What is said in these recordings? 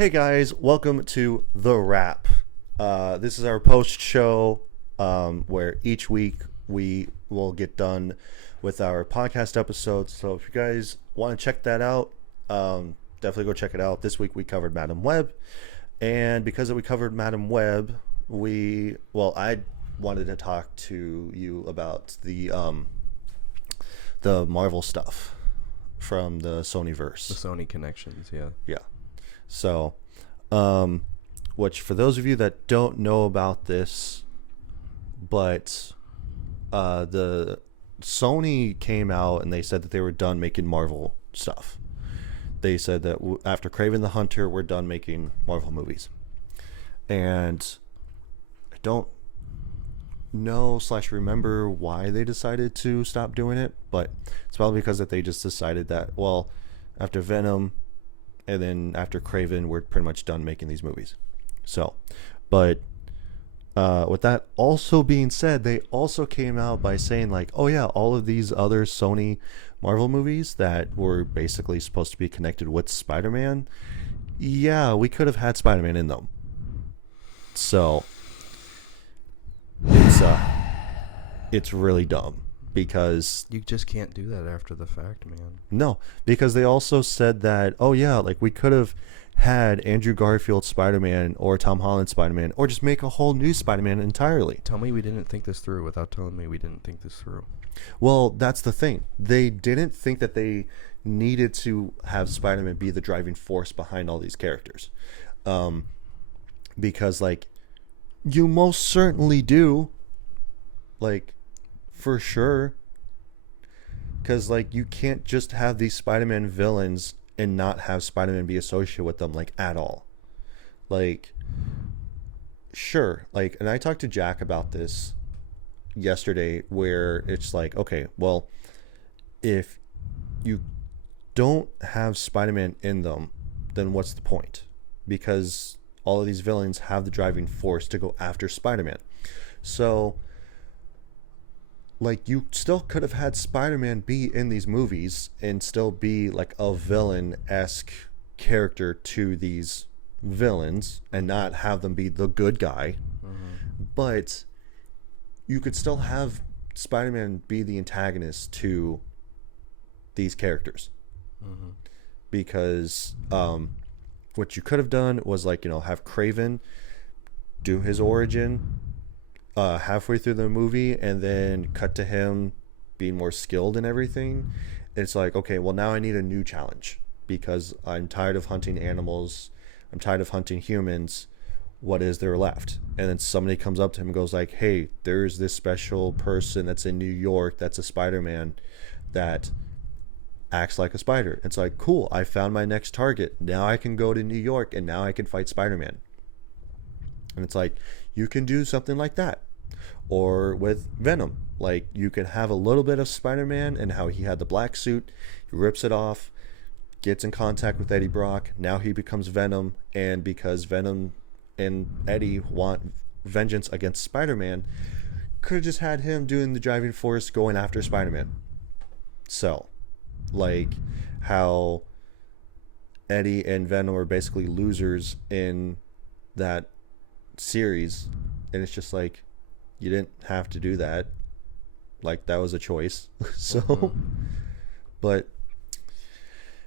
Hey guys, welcome to The Wrap. This is our post show where each week we will get done with our podcast episodes. So if you guys want to check that out, definitely go check it out. This week we covered Madam Web. And because we covered Madam Web, I wanted to talk to you about the Marvel stuff from the Sonyverse. The Sony connections, yeah. Yeah. So, which for those of you that don't know about this, but the Sony came out and they said that they were done making Marvel stuff. They said that after Kraven the Hunter, we're done making Marvel movies. And I don't know/remember why they decided to stop doing it, but it's probably because that they just decided that, well, after Venom and then after Kraven, we're pretty much done making these movies. So, but with that also being said, they also came out by saying like, oh yeah, all of these other Sony Marvel movies that were basically supposed to be connected with Spider-Man, yeah, we could have had Spider-Man in them. So it's really dumb because You just can't do that after the fact, man. no, because they also said that, oh yeah, like we could have had Andrew Garfield Spider-Man or Tom Holland Spider-Man or just make a whole new Spider-Man entirely. Tell me we didn't think this through without telling me we didn't think this through. Well, that's the thing. They didn't think that they needed to have Spider-Man be the driving force behind all these characters. Because like you most certainly do. Like for sure. Because like you can't just have these Spider-Man villains and not have Spider-Man be associated with them like at all. Like sure, like, and I talked to Jack about this yesterday where it's like, okay, well, if you don't have Spider-Man in them, then what's the point? Because all of these villains have the driving force to go after Spider-Man. So like you still could have had Spider-Man be in these movies and still be like a villain-esque character to these villains and not have them be the good guy. Mm-hmm. But you could still have Spider-Man be the antagonist to these characters. Mm-hmm. Because what you could have done was like, have Kraven do his origin halfway through the movie and then cut to him being more skilled and everything. It's like, okay, well now I need a new challenge because I'm tired of hunting animals. I'm tired of hunting humans. What is there left? And then somebody comes up to him and goes like, hey, there's this special person that's in New York that's a Spider-Man that acts like a spider. It's like, cool, I found my next target. Now I can go to New York and now I can fight Spider-Man. And it's like, you can do something like that. Or with Venom, like you can have a little bit of Spider-Man and how he had the black suit, he rips it off, gets in contact with Eddie Brock, now he becomes Venom, and because Venom and Eddie want vengeance against Spider-Man, could have just had him doing the driving force going after Spider-Man. So, like how Eddie and Venom are basically losers in that series, and it's just like, you didn't have to do that. Like that was a choice. So, mm-hmm. But,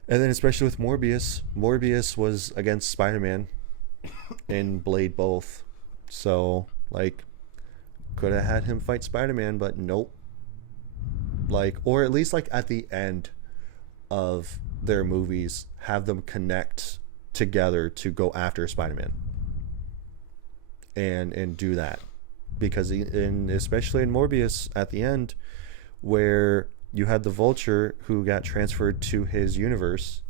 and then especially with Morbius was against Spider-Man and Blade both. So like could have had him fight Spider-Man, but nope. Like, or at least like at the end of their movies, have them connect together to go after Spider-Man and do that. Because especially in Morbius at the end, where you had the Vulture who got transferred to his universe,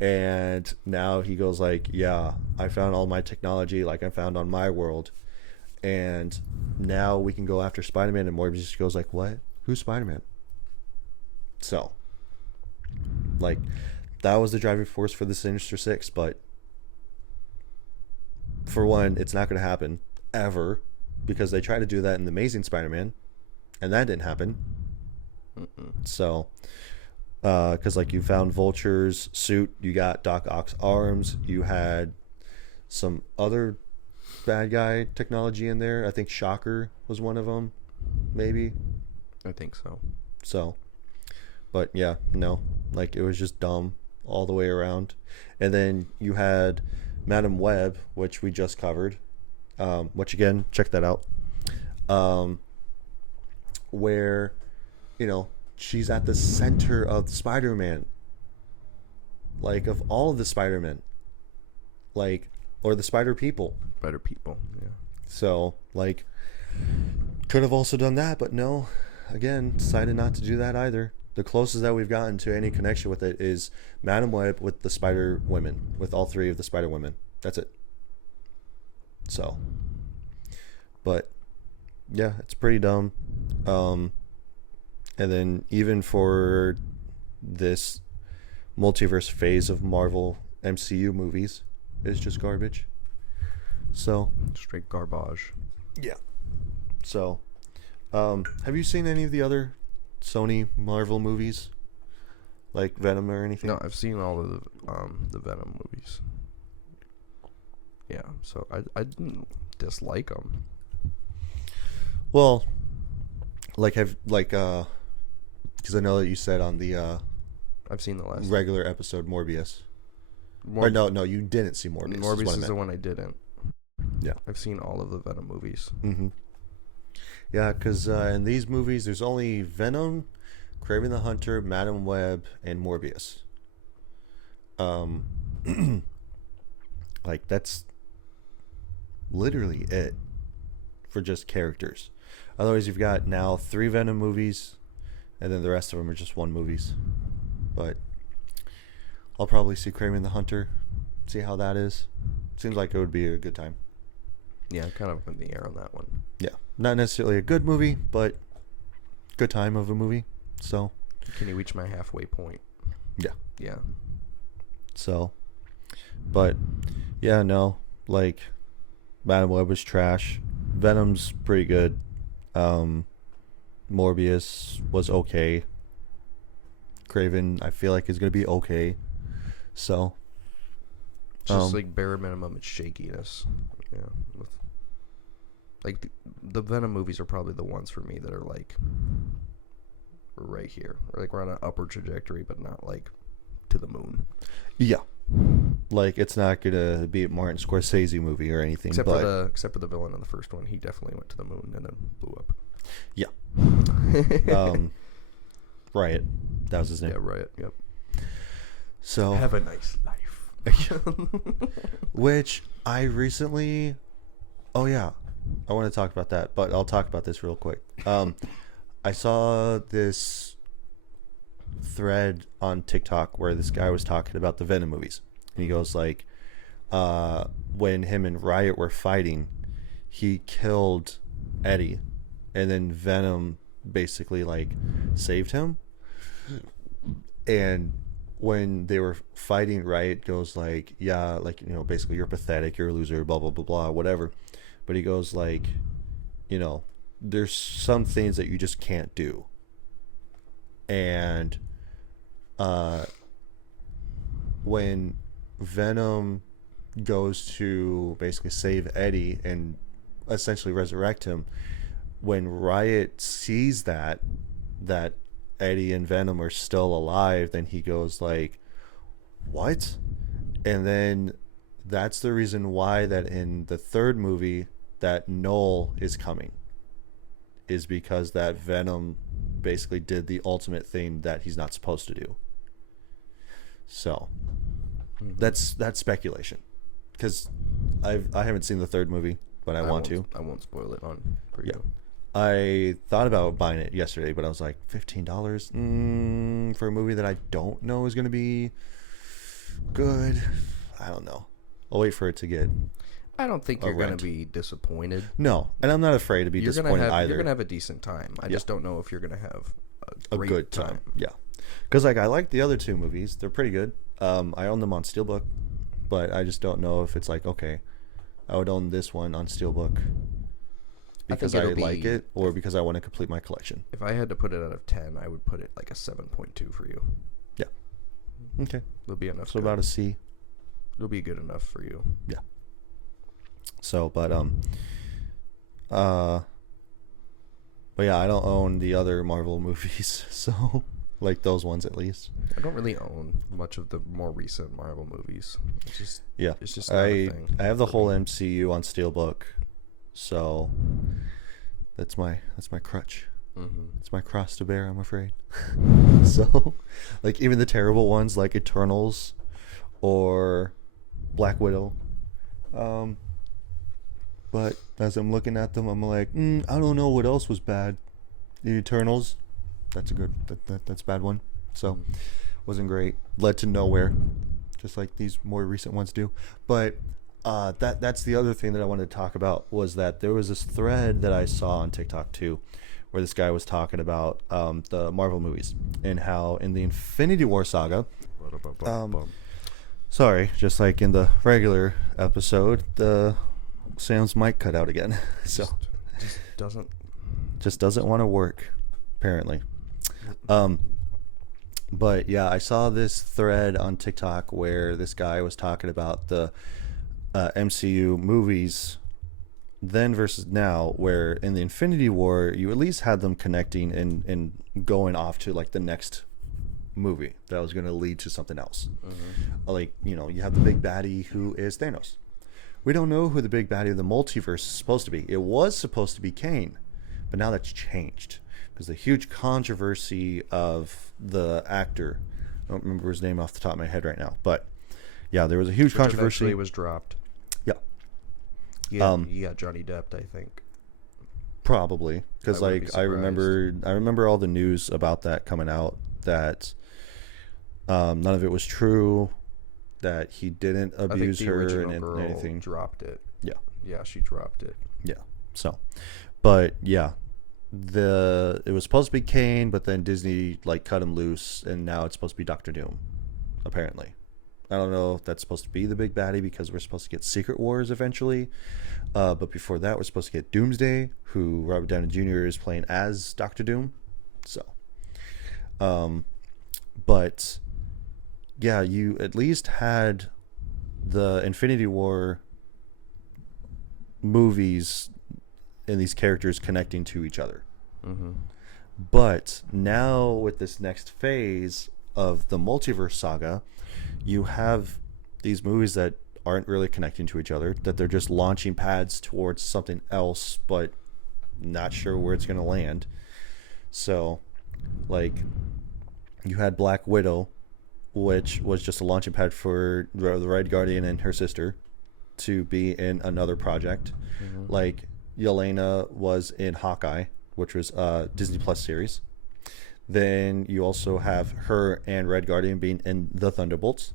and now he goes like, yeah, I found all my technology like I found on my world, and now we can go after Spider-Man. And Morbius just goes like, what? Who's Spider-Man? So like that was the driving force for the Sinister Six, but for one, it's not going to happen ever. Because they tried to do that in The Amazing Spider-Man, and that didn't happen. Mm-mm. So, because like you found Vulture's suit, you got Doc Ock's arms, you had some other bad guy technology in there. I think Shocker was one of them, maybe. I think so. So, but yeah, no, like it was just dumb all the way around. And then you had Madam Web, which we just covered. Which again, check that out. Where, she's at the center of Spider-Man. Like of all of the Spider-Men, like, or the Spider People. Spider People, yeah. So like, could have also done that, but no. Again, decided not to do that either. The closest that we've gotten to any connection with it is Madam Web with the Spider Women, with all three of the Spider Women. That's it. So, but yeah, it's pretty dumb. And then even for this multiverse phase of Marvel MCU movies is just garbage. So straight garbage. Yeah. So, have you seen any of the other Sony Marvel movies, like Venom or anything? No, I've seen all of the Venom movies. Yeah, so I didn't dislike them. Well, because I know that you said on the I've seen the last regular episode Morbius. Or no, you didn't see Morbius. Morbius is the one I didn't. Yeah, I've seen all of the Venom movies. Mm-hmm. Yeah, because in these movies, there's only Venom, Kraven the Hunter, Madam Web, and Morbius. Like that's literally it for just characters. Otherwise, you've got now 3 Venom movies, and then the rest of them are just one movies. But I'll probably see Kraven the Hunter, see how that is. Seems like it would be a good time. Yeah, kind of in the air on that one. Yeah, not necessarily a good movie, but good time of a movie. So, can you reach my halfway point? Yeah. Yeah. So, but yeah, no, like Madam Web was trash. Venom's pretty good. Morbius was okay. Kraven, I feel like is gonna be okay. So, just like bare minimum, it's shakiness. Yeah, the Venom movies are probably the ones for me that are like right here, like we're on an upward trajectory, but not like to the moon. Yeah, like it's not gonna be a Martin Scorsese movie or anything. Except for the villain in the first one, he definitely went to the moon and then blew up. Yeah. Riot, that was his name. Yeah, Riot. Yep. So have a nice life. Which I recently. Oh yeah, I want to talk about that, but I'll talk about this real quick. I saw this thread on TikTok where this guy was talking about the Venom movies, and he goes like, when him and Riot were fighting, he killed Eddie, and then Venom basically like saved him. And when they were fighting, Riot goes like, yeah, like, basically you're pathetic, you're a loser, blah blah blah blah, whatever. But he goes like, there's some things that you just can't do. And when Venom goes to basically save Eddie and essentially resurrect him, when Riot sees that Eddie and Venom are still alive, then he goes like, what? And then that's the reason why that in the third movie that Null is coming, is because that Venom basically did the ultimate thing that he's not supposed to do. So that's speculation, because I haven't seen the third movie, but I want to. I won't spoil it for you. I thought about buying it yesterday, but I was like, $15 for a movie that I don't know is going to be good. I don't know. I'll wait for it to get. I don't think you're going to be disappointed. No, and I'm not afraid to be disappointed either. You're going to have a decent time. I just don't know if you're going to have a good time. Yeah, because I like the other 2 movies. They're pretty good. I own them on Steelbook, but I just don't know if it's like, okay, I would own this one on Steelbook because I like it, or because I want to complete my collection. If I had to put it out of 10, I would put it like a 7.2 for you. Yeah. Okay. It'll be enough. So about a C. It'll be good enough for you. Yeah. So, uh, but yeah, I don't own the other Marvel movies, so like those ones at least. I don't really own much of the more recent Marvel movies. Yeah, It's just not a I thing I have the for whole me. MCU on Steelbook, so that's my crutch. Mm-hmm. It's my cross to bear, I'm afraid. So, like even the terrible ones like Eternals or Black Widow. Um, but as I'm looking at them, I'm like, I don't know what else was bad. The Eternals, that's a good that's a bad one. So Mm-hmm. wasn't great. Led to nowhere, just like these more recent ones do. But that's the other thing that I wanted to talk about was that there was this thread that I saw on TikTok too, where this guy was talking about the Marvel movies and how in the Infinity War saga, um, Ba-da-ba-bum-bum. sorry, just like in the regular episode, the Sam's mic cut out again, It so just doesn't. just doesn't want to work apparently. Um, but yeah, I saw this thread on TikTok where this guy was talking about the MCU movies then versus now, where in the Infinity War you at least had them connecting and going off to like the next movie that was going to lead to something else. Mm-hmm. Like, you have the big baddie who is Thanos. We don't know who the big baddie of the multiverse is supposed to be. It was supposed to be Kane, but now that's changed because the huge controversy of the actor. I don't remember his name off the top of my head right now, but yeah, there was a huge Which eventually controversy. was dropped. Yeah, Yeah, you got Johnny Depp, I think. probably I because wouldn't be like I surprised. remember all the news about that coming out that none of it was true, that he didn't I think abuse the her original and girl anything. dropped it. Yeah, Yeah, she dropped it. yeah. So, but yeah, it was supposed to be Kane, but then Disney like cut him loose, and now it's supposed to be Doctor Doom. Apparently, I don't know if that's supposed to be the big baddie because we're supposed to get Secret Wars eventually. But before that, we're supposed to get Doomsday, who Robert Downey Jr. is playing as Doctor Doom. So, um, but yeah, you at least had the Infinity War movies and these characters connecting to each other. Mm-hmm. But now with this next phase of the multiverse saga, you have these movies that aren't really connecting to each other, that they're just launching pads towards something else, but not sure where it's going to land. So, like, you had Black Widow, which was just a launching pad for the Red Guardian and her sister to be in another project. Mm-hmm. Like, Yelena was in Hawkeye, which was a Disney Plus series. Then you also have her and Red Guardian being in the Thunderbolts.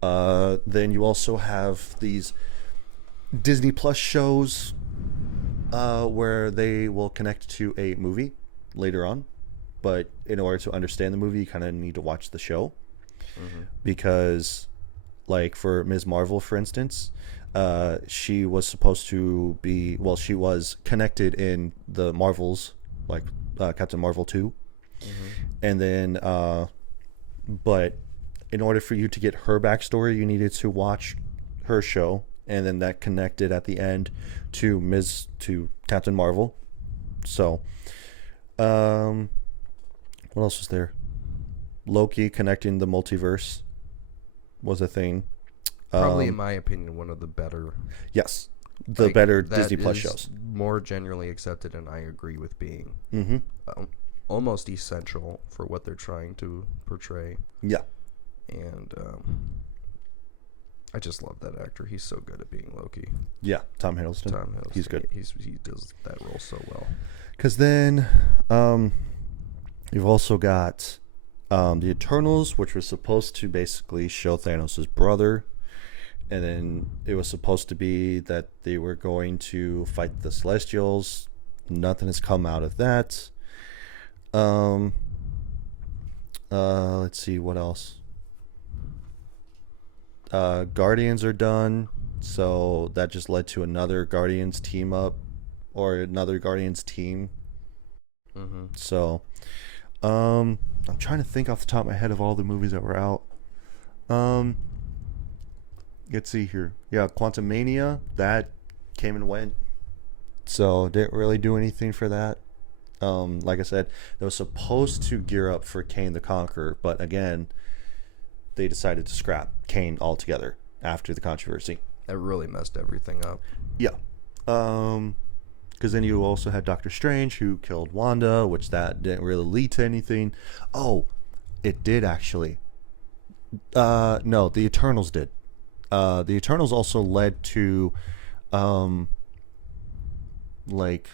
Then you also have these Disney Plus shows where they will connect to a movie later on. But in order to understand the movie, you kind of need to watch the show. Mm-hmm. Because, like, for Ms. Marvel, for instance, she was supposed to be, well, she was connected in the Marvels, like Captain Marvel 2. Mm-hmm. And then, but in order for you to get her backstory, you needed to watch her show, and then that connected at the end to Captain Marvel. So, what else was there? Loki connecting the multiverse was a thing. Probably, in my opinion, one of the better, Yes, the better that Disney Plus is shows. more generally accepted, and I agree with being Mm-hmm. almost essential for what they're trying to portray. Yeah, And I just love that actor. He's so good at being Loki. yeah. Tom Hiddleston. Tom Hiddleston. He's good. He does that role so well. Because then, you've also got the Eternals, which was supposed to basically show Thanos' brother. And then it was supposed to be that they were going to fight the Celestials. Nothing has come out of that. Let's see what else. Guardians are done, so that just led to another Guardians team up, or another Guardians team. Mm-hmm. So, I'm trying to think off the top of my head of all the movies that were out. let's see here. Yeah, Quantum Mania, that came and went. So didn't really do anything for that. Like I said, they was supposed to gear up for Kane the Conqueror, but again, they decided to scrap Kane altogether after the controversy. That really messed everything up. Yeah. Because then you also had Doctor Strange, who killed Wanda, which that didn't really lead to anything. Oh, it did actually. No, the Eternals did. The Eternals also led to, like,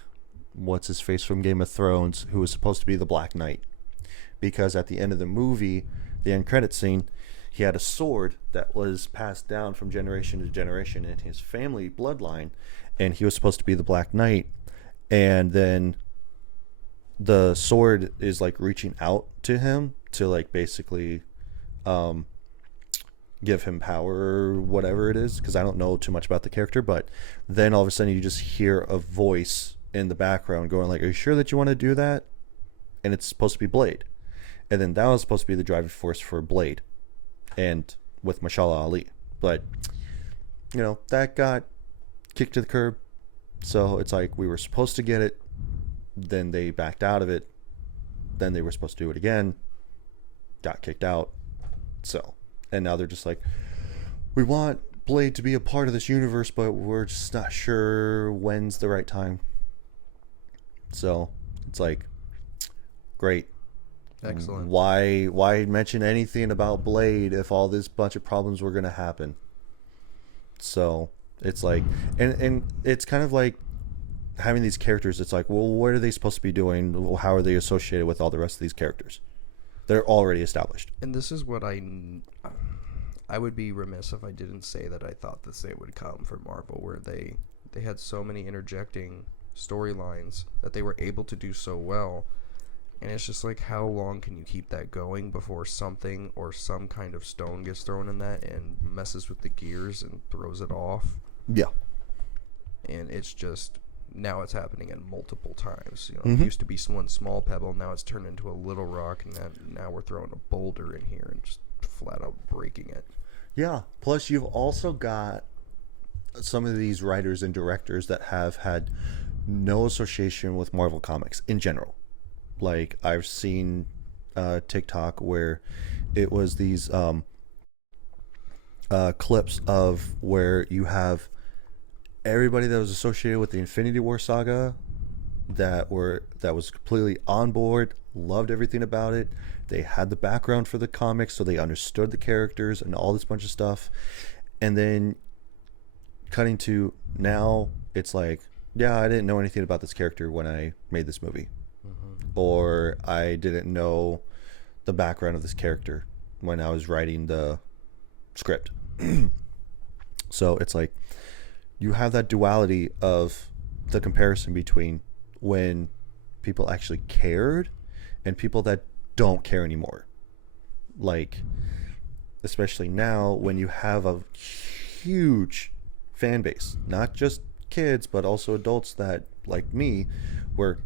what's his face from Game of Thrones, who was supposed to be the Black Knight, because at the end of the movie, the end credit scene, he had a sword that was passed down from generation to generation in his family bloodline, and he was supposed to be the Black Knight, and then the sword is like reaching out to him to like basically give him power or whatever it is, because I don't know too much about the character, but then all of a sudden you just hear a voice in the background going like, are you sure that you want to do that? And it's supposed to be Blade, and then that was supposed to be the driving force for Blade and with Mashallah Ali, but you know, that got kicked to the curb. So it's like we were supposed to get it, then they backed out of it, then they were supposed to do it again, got kicked out. So, and now they're just like, we want Blade to be a part of this universe, but we're just not sure when's the right time. So it's like, great. Excellent. Why mention anything about Blade if all this bunch of problems were going to happen? So it's like, and it's kind of like having these characters. It's like, well, what are they supposed to be doing? How are they associated with all the rest of these characters? They're already established. And this is what I would be remiss if I didn't say that I thought this day would come for Marvel, where they had so many interjecting storylines that they were able to do so well. And it's just like, how long can you keep that going before something or some kind of stone gets thrown in that and messes with the gears and throws it off? Yeah. And it's just, now it's happening in multiple times. You know, It used to be one small pebble, now it's turned into a little rock, and now we're throwing a boulder in here and just flat out breaking it. Yeah. Plus, you've also got some of these writers and directors that have had no association with Marvel Comics in general. Like, I've seen TikTok where it was these clips of where you have everybody that was associated with the Infinity War saga that was completely on board, loved everything about it. They had the background for the comics, so they understood the characters and all this bunch of stuff. And then cutting to now, it's like, yeah, I didn't know anything about this character when I made this movie. Or I didn't know the background of this character when I was writing the script. So it's like you have that duality of the comparison between when people actually cared and people that don't care anymore. Like, especially now when you have a huge fan base, not just kids, but also adults that, like me,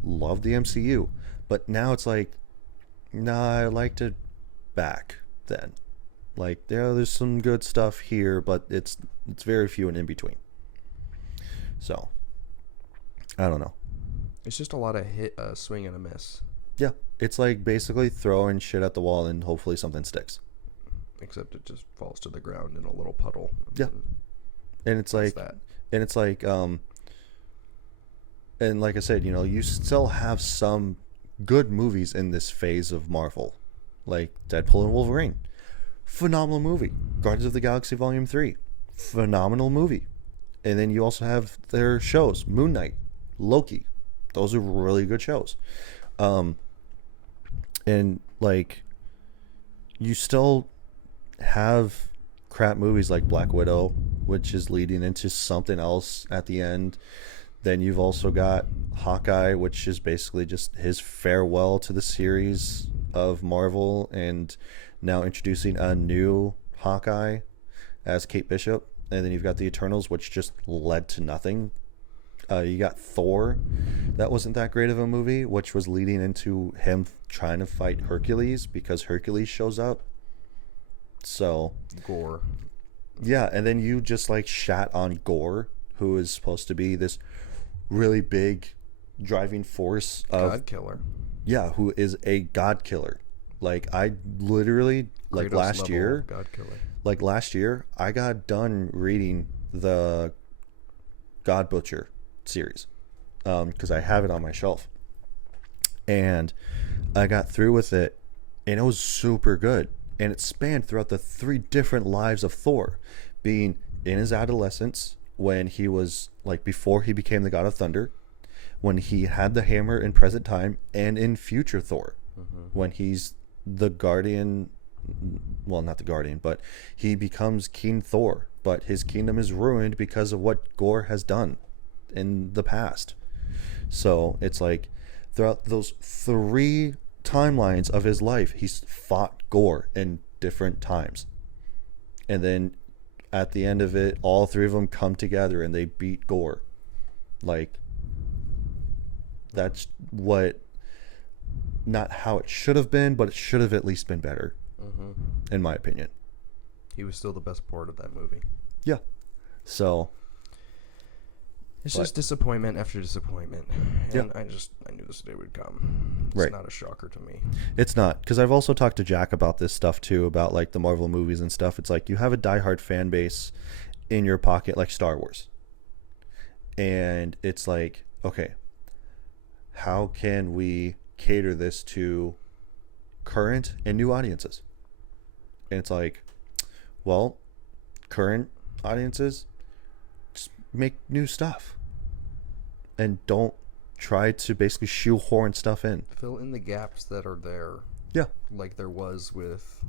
love the MCU. But now it's like, nah, I liked it back then. Like, yeah, there's some good stuff here, but it's very few and in between. So, I don't know. It's just a lot of swing and a miss. Yeah, it's like basically throwing shit at the wall and hopefully something sticks. Except it just falls to the ground in a little puddle. Yeah, and it's like, and like I said, you know, you still have some good movies in this phase of Marvel, like Deadpool and Wolverine, phenomenal movie. Guardians of the Galaxy Volume 3, phenomenal movie. And then you also have their shows, Moon Knight, Loki. Those are really good shows. And like, you still have crap movies like Black Widow, which is leading into something else at the end. Then you've also got Hawkeye, which is basically just his farewell to the series of Marvel, and now introducing a new Hawkeye as Kate Bishop. And then you've got the Eternals, which just led to nothing. You got Thor, that wasn't that great of a movie, which was leading into him trying to fight Hercules because Hercules shows up. So gore. Yeah, and then you just like shat on Gore, who is supposed to be this really big driving force of, God killer. yeah, who is a god killer. Like I literally like Kratos last level year, God killer. I got done reading the God Butcher series because I have it on my shelf, and I got through with it, and it was super good. And it spanned throughout the 3 different lives of Thor, being in his adolescence when he was like before he became the God of Thunder, when he had the hammer in present time, and in future Thor, when he's the guardian, well, not the guardian, but he becomes King Thor, but his kingdom is ruined because of what Gore has done in the past. So it's like throughout those 3 timelines of his life, he's fought Gore in different times. And then at the end of it, all 3 of them come together and they beat Gore. Like, that's what, not how it should have been, but it should have at least been better, in my opinion. He was still the best part of that movie. Yeah. So it's just disappointment after disappointment. And Yeah. I knew this day would come. It's Right. not a shocker to me. it's not, because I've also talked to Jack about this stuff too, about like the Marvel movies and stuff. It's like you have a diehard fan base in your pocket, like Star Wars, and it's like, okay, how can we cater this to current and new audiences? And it's like, well, current audiences, just make new stuff and don't try to basically shoehorn stuff in. Fill in the gaps that are there. Yeah. Like there was with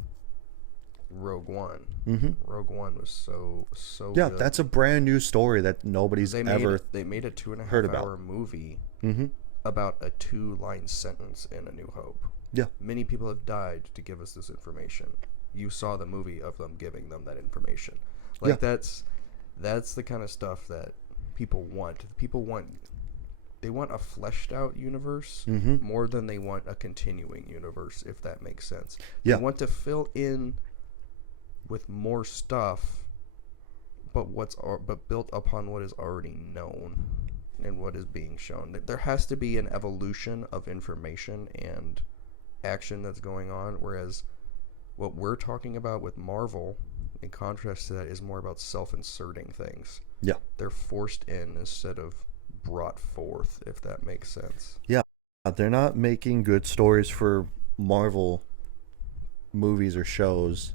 Rogue One. Mm-hmm. Rogue One was so Yeah, good. that's a brand new story that nobody's they ever made a 2.5 heard about. hour movie Mm-hmm. about a 2-line sentence in A New Hope. Yeah. Many people have died to give us this information. You saw the movie of them giving them that information. Like that's the kind of stuff that people want. They want a fleshed out universe more than they want a continuing universe, if that makes sense. Yeah. They want to fill in with more stuff, but built upon what is already known and what is being shown. There has to be an evolution of information and action that's going on, whereas what we're talking about with Marvel, in contrast to that, is more about self-inserting things. Yeah. They're forced in instead of brought forth, if that makes sense. Yeah. They're not making good stories for Marvel movies or shows.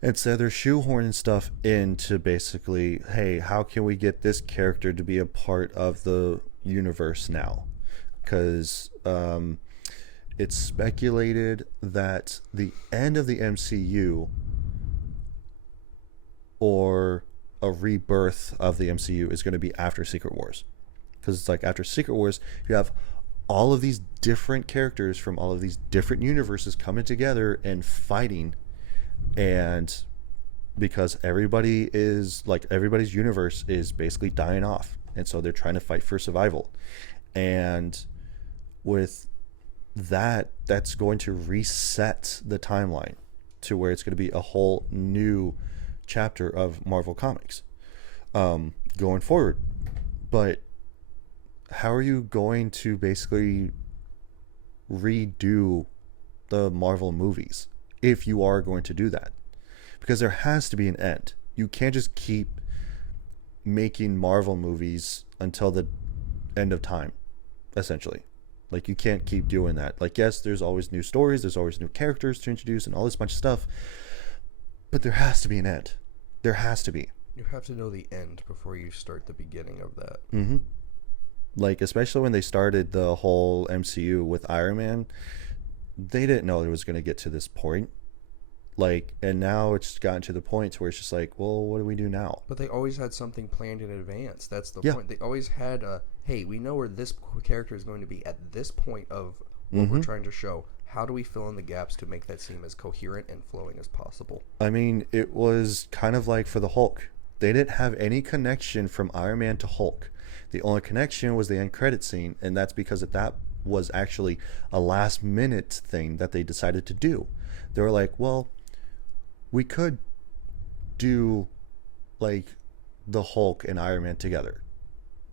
Instead, they're shoehorning stuff into basically, hey, how can we get this character to be a part of the universe now? Because it's speculated that the end of the MCU or a rebirth of the MCU is going to be after Secret Wars. Because it's like after Secret Wars, you have all of these different characters from all of these different universes coming together and fighting. And because everybody is like, everybody's universe is basically dying off. And so they're trying to fight for survival. And with that, that's going to reset the timeline to where it's going to be a whole new chapter of Marvel Comics going forward. But how are you going to basically redo the Marvel movies if you are going to do that? Because there has to be an end. You can't just keep making Marvel movies until the end of time, essentially. Like, you can't keep doing that. Like, yes, there's always new stories, there's always new characters to introduce and all this bunch of stuff, but there has to be an end. There has to be. You have to know the end before you start the beginning of that. Mm-hmm. Like, especially when they started the whole MCU with Iron Man, they didn't know it was going to get to this point. Like, and now it's gotten to the point where it's just like, well, what do we do now? But they always had something planned in advance. That's the point. They always had a, hey, we know where this character is going to be at this point of what we're trying to show. How do we fill in the gaps to make that seem as coherent and flowing as possible? I mean, it was kind of like for the Hulk. They didn't have any connection from Iron Man to Hulk. The only connection was the end credit scene, and that's because that was actually a last minute thing that they decided to do. They were like, well, we could do like the Hulk and Iron Man together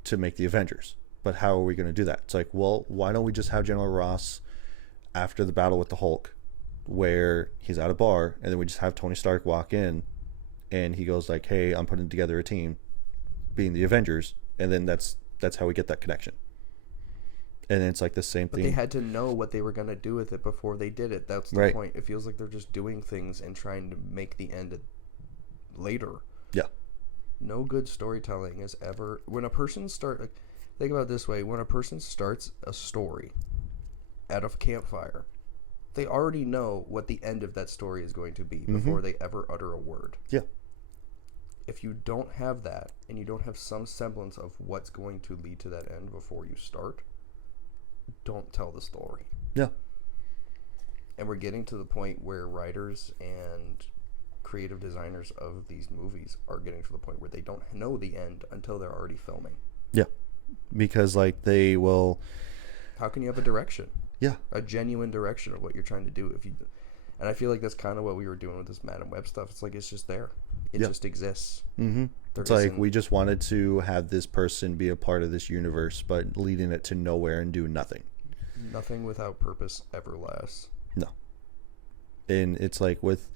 to make the Avengers. But how are we going to do that? It's like, well, why don't we just have General Ross after the battle with the Hulk, where he's at a bar, and then we just have Tony Stark walk in, and he goes like, "Hey, I'm putting together a team, being the Avengers," and then that's how we get that connection. And then it's like the same thing. But they had to know what they were going to do with it before they did it. That's the point. It feels like they're just doing things and trying to make the end later. Yeah. No good storytelling is ever... When a person think about it this way. When a person starts a story at a campfire, they already know what the end of that story is going to be before they ever utter a word. Yeah. If you don't have that, and you don't have some semblance of what's going to lead to that end before you start, don't tell the story. Yeah. And we're getting to the point where writers and creative designers of these movies are getting to the point where they don't know the end until they're already filming. Yeah. Because like they will... How can you have a direction? Yeah. A genuine direction of what you're trying to do. And I feel like that's kind of what we were doing with this Madam Web stuff. It's like it's just there. It just exists. Mm-hmm. It's like we just wanted to have this person be a part of this universe, but leading it to nowhere and do nothing. Nothing without purpose ever lasts. No. And it's like with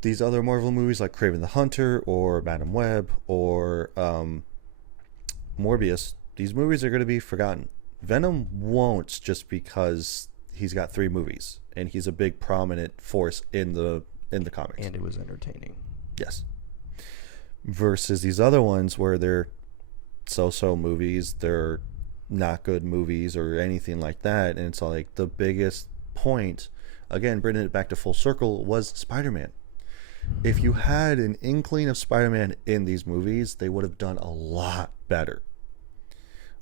these other Marvel movies like Kraven the Hunter or Madam Web or Morbius, these movies are going to be forgotten. Venom won't, just because he's got 3 movies and he's a big prominent force in the comics. And it was entertaining. Yes. Versus these other ones where they're so-so movies, they're not good movies or anything like that. And it's like the biggest point, again, bringing it back to full circle, was Spider-Man. If you had an inkling of Spider-Man in these movies, they would have done a lot better.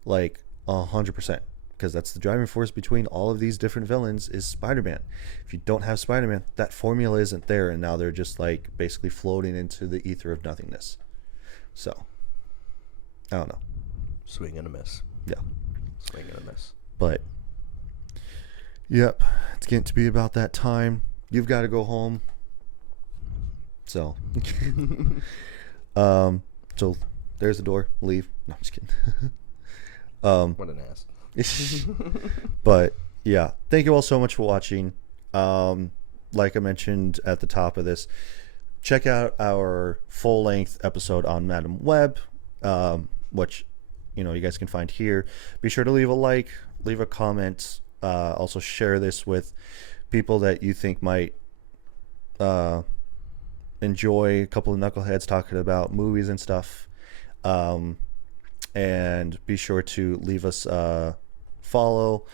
Like 100%. Because that's the driving force between all of these different villains is Spider-Man. If you don't have Spider-Man, that formula isn't there, and now they're just like basically floating into the ether of nothingness. So, I don't know. Swing and a miss. Yeah. Swing and a miss. But, yep, it's getting to be about that time. You've got to go home. So, so there's the door. Leave. No, I'm just kidding. What an ass. But yeah, thank you all so much for watching. Like I mentioned at the top of this, check out our full-length episode on Madam Web, which you guys can find here. Be sure to leave a like, leave a comment, also share this with people that you think might enjoy a couple of knuckleheads talking about movies and stuff. And be sure to leave us follow,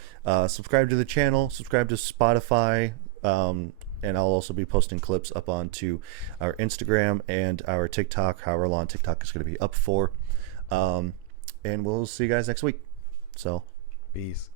subscribe to the channel, subscribe to Spotify, and I'll also be posting clips up onto our Instagram and our TikTok, however long TikTok is going to be up for. And we'll see you guys next week. So, peace.